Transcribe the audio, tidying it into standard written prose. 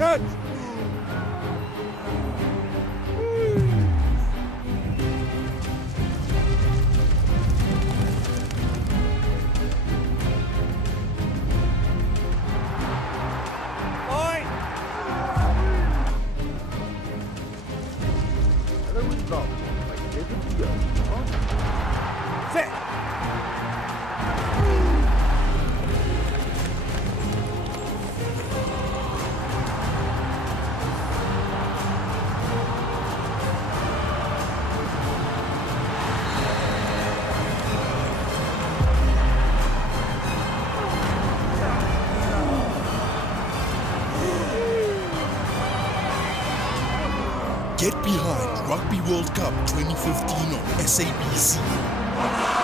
Touch! Point! And a result like David Diaz, Set! Get behind Rugby World Cup 2015 on SABC.